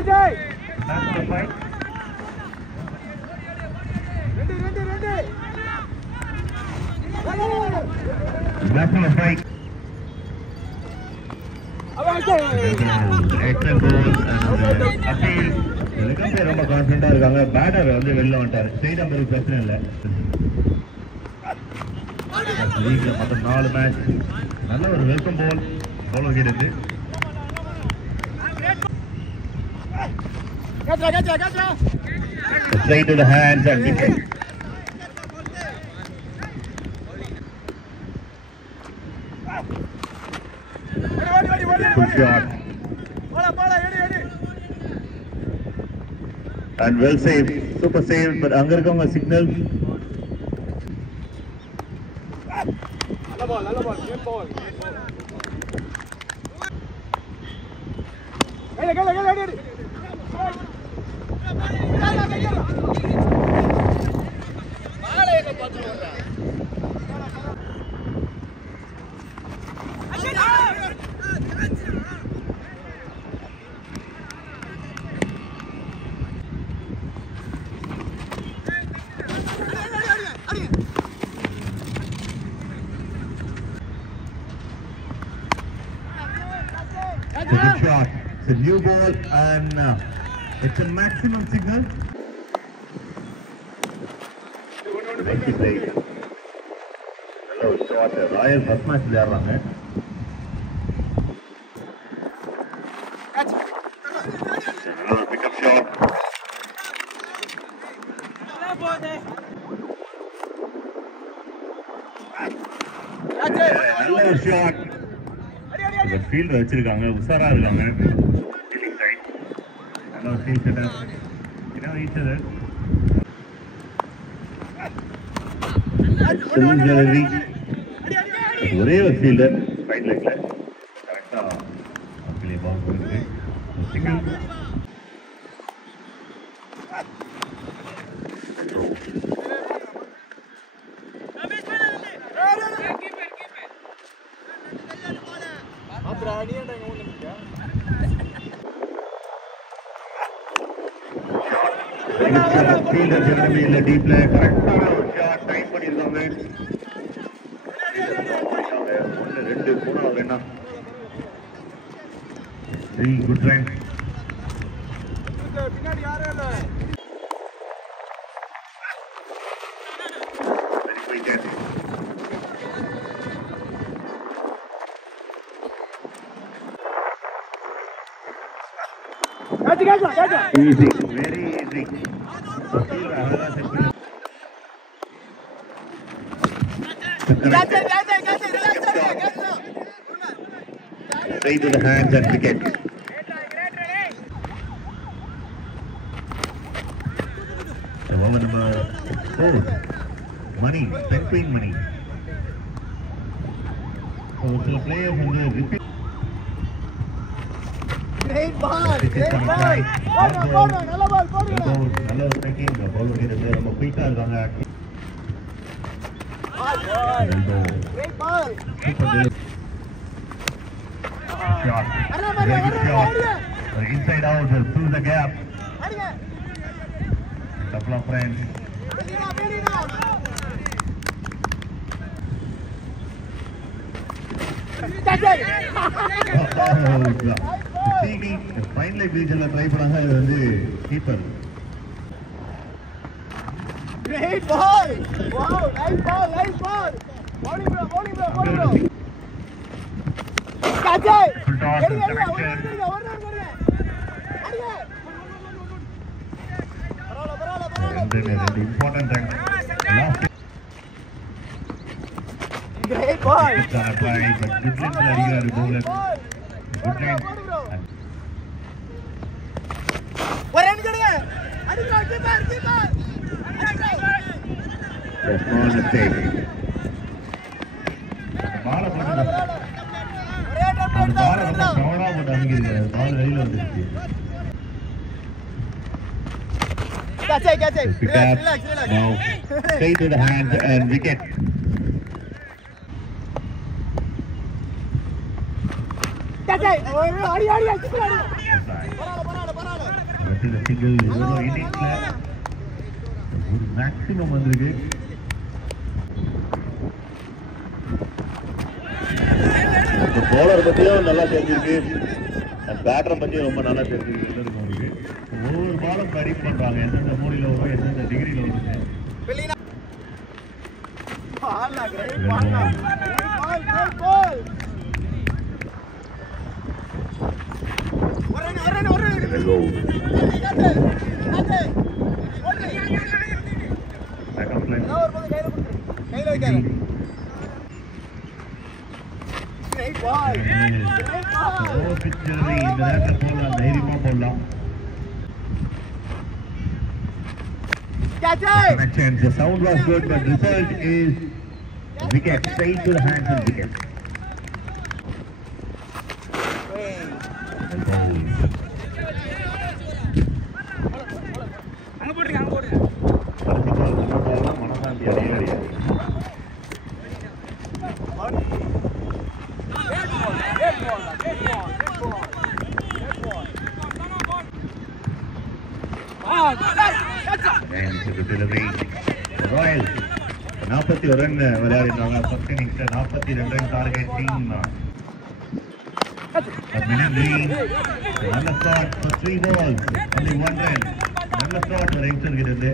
Back to the fight. Back to the fight. Excellent goal and appeal. Recovery ரொம்ப கான்ஃபிடண்டா இருக்காங்க. Batter வந்து வெளில வந்துட்டாரு. ஸ்ட்ரைட் அம்பருக்கு பிரச்சனை இல்ல. லீக்ல மொத்தம் 4 மேட்ச். நல்ல ஒரு வெல்கம் பால் ஃபாலோ கிடது. Gotcha. Straight to the hands and wicket. Good shot. And well saved, super saved, but anga irukavanga signal. Nalla ball, game ball. Hey. It's a good shot. It's a new ball and it's a maximum signal. Nice play. Hello, shot. Royal first match விளையாடுறாங்க. Another pickup shot. Another shot. Field வச்சிருக்காங்க, உஷாரா இருக்காங்க. Fielding side நல்ல ஒரு field setup. என்ன ஈச்சது ஒரே ஒரு fielder right லெக்ல கரெக்டா அப்படியே பால் போயிருக்கு. சிங்கிள் ஃபீல்டர் ஜெனரபி இல்ல டீப்ல கரெக்டான ஒரு ஷாட் டைம் பண்ணிருக்காங்க. 1 2 3 வேணா 3 குட் டைம். பின்னாடி யாரே இல்ல. Very quick. Gotcha. Easy, very easy. Gotcha. Straight to the hands and wicket. Over number 4. Money, Penguin money. So the players on the repeat. Great ball. Nalla taking the ball against the ரொம்ப குயிக்கா இருக்காங்க. Great ball. Shot. Very good shot. Inside out through the gap. Couple of friends. Fine leg ரீஜன்ல try பண்ணாங்க. இது வந்து keeper. Great ball. Wow, nice ball. Bowling bro. Catch it. Important thing. Great ball. Good line. Small mistake. Ball Catch it. Relax. Now, straight to the hand and wicket. Catch it. the single innings ஒரு maximum வந்திருக்கு. இந்த bowler பத்தியும் நல்லா தெரிஞ்சிருக்கு, பேட்டரை பத்தியும் ரொம்ப நல்லா தெரிஞ்சிருக்கு. ஒவ்வொரு பாலும் ப்ரெடிக்ட் பண்றாங்க, எந்தெந்த மூலையில வரும், எந்தெந்த டிகிரியில வரும். The sound was good, but result is wicket, straight to the hands of wicket. Delivery. Royal 41 run விளையாடினாங்க. ஃபர்ஸ்ட் இன்னிங்ஸ்ல 42 ரன் டார்கெட் டீம். நல்ல start for 3 balls, only 1 run. நல்ல ஸ்டார்ட் ரைட்டர் கிட்ட.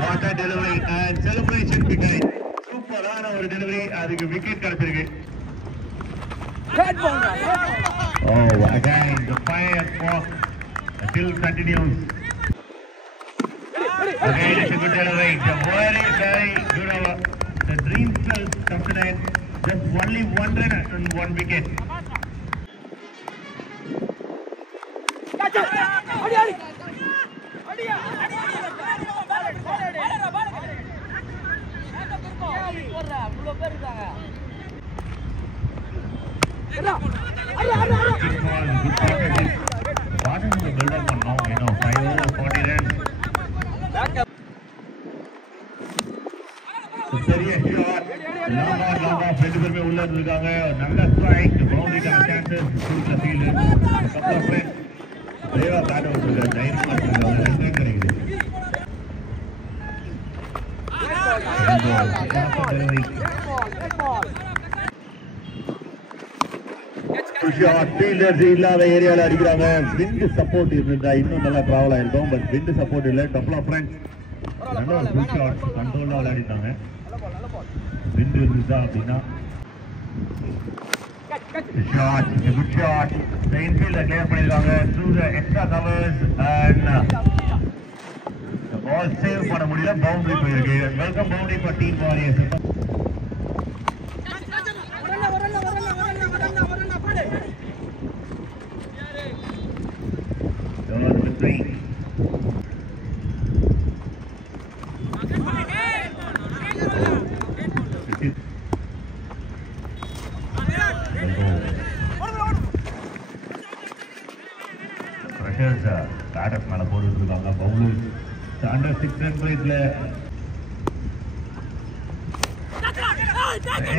What a delivery and celebration behind. சூப்பரான ஒரு delivery, அதுக்கு wicket கிடைச்சிருக்கு. Oh, again the fire walk still continues. Again it's a good delivery, very good over. The dream still comes to end, just only 1 run and 1 wicket. பெரிய shot, லாங்கா ரெண்டு பேருமே உள்ள இருக்காங்க. நல்ல ஸ்ட்ரைக், பவுண்டரிக்கான சான்சஸ் கொடுத்த ஃபீல்டு. கப்பல் ஆஃப் ரன் தேவா பேட் அவுட் இருக்காரு, டைரக்ட் பண்ணிருக்காங்க, 2 ரன் கிடைக்குது. ஃபீல்டர்ஸ் இல்லாத ஏரியால அடிக்கிறாங்க. விண்ட் சப்போர்ட் இருந்தா இன்னும் நல்லா டிராவல் ஆயிருக்கும், பட் விண்ட் சப்போர்ட் இல்ல. கப்பல் ஆஃப் ரன், நல்ல ஒரு குட் ஷாட், கண்ட்ரோலா விளையாடிட்டாங்க. விண்ட் இருந்தா அப்படின்னா ஷாட், குட் ஷாட், இன்ஃபீல்ட கிளியர் பண்ணிருக்காங்க through the extra covers and the ball save பண்ண முடியல, பவுண்டரி போயிருக்கு. Welcome boundary for team warriors. Batters மேல போட்டுட்டு இருக்காங்க. பவுலர்ஸ் அண்டர் 6 ரன் ரேட்ல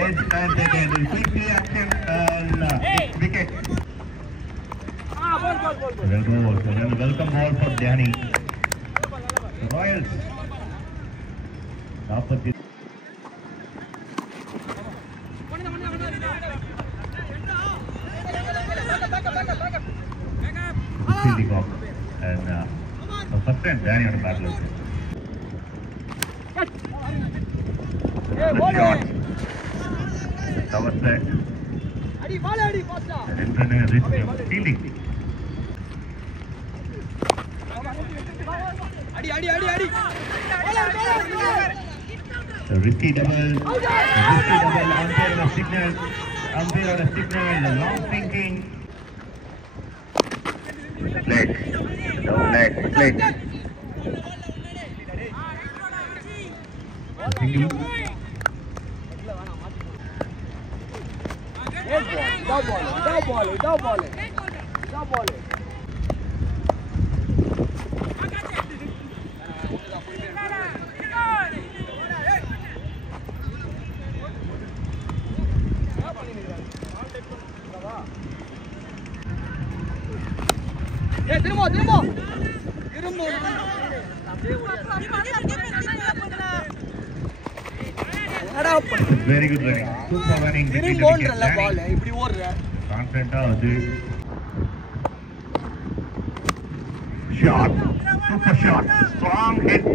edge and taken quick reaction and wicket. Welcome ball for Dhani. Royals 40 and first time Dhani on the battle. Shot. Cover set. Fielding. Risky double. Umpire on a signal. The long thinking. Leg. Down leg. Leg. Single. Very good running. Super running. Confident shot. Super shot. Strong hit.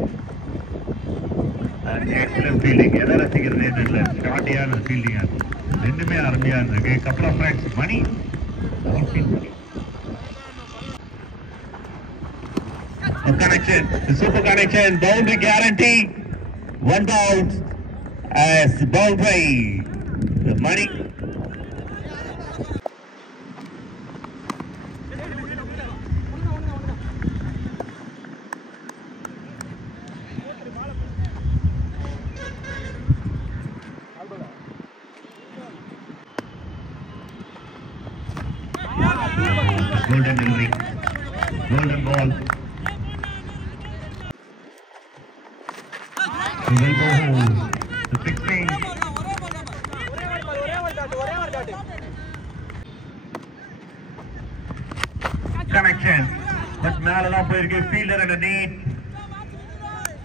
And excellent fielding. Another figure rated left. Shot and fielding. ரெண்டுமே அருமையா இருக்கு. Couple of runs. Money. A connection. The super connection. Boundary guarantee. One bounce. As boundary. The money. Golden delivery. Golden ball. Will go home. The 16. Connection. But Malala Perge fielder underneath.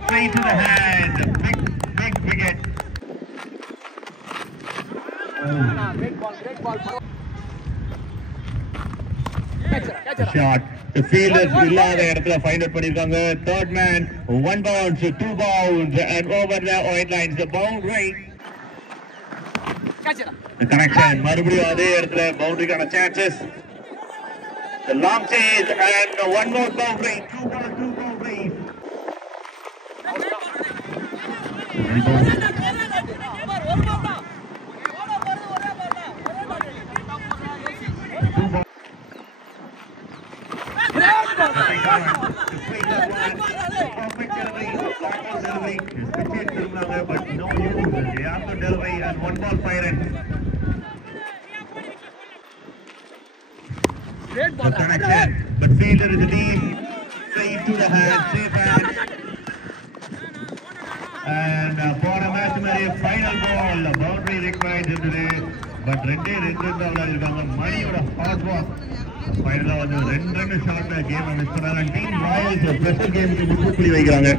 Straight to the hand. Big wicket. Shot. The fielders இல்லாத இடத்துல find out பண்ணிருக்காங்க. Third man, one bounce, two bounds, and over the white lines, the boundary. The connection. மறுபடியும் அதே இடத்துல boundaryக்கான chances. The long chase and one more boundary. Two boundaries. But no use. They have to delivery and one ball firing. The connection, but fielder is deep, straight to the hand, safe hand. And for a match, final ball, boundary required today. But ரெண்டே இருக்காங்க. மணியோட hard work ஃபைனலா வந்து 2 run ஷாட்ல game miss பண்ணாங்க. Team Royals special கேமுக்கு முற்றுப்புள்ளி வைக்கிறாங்க.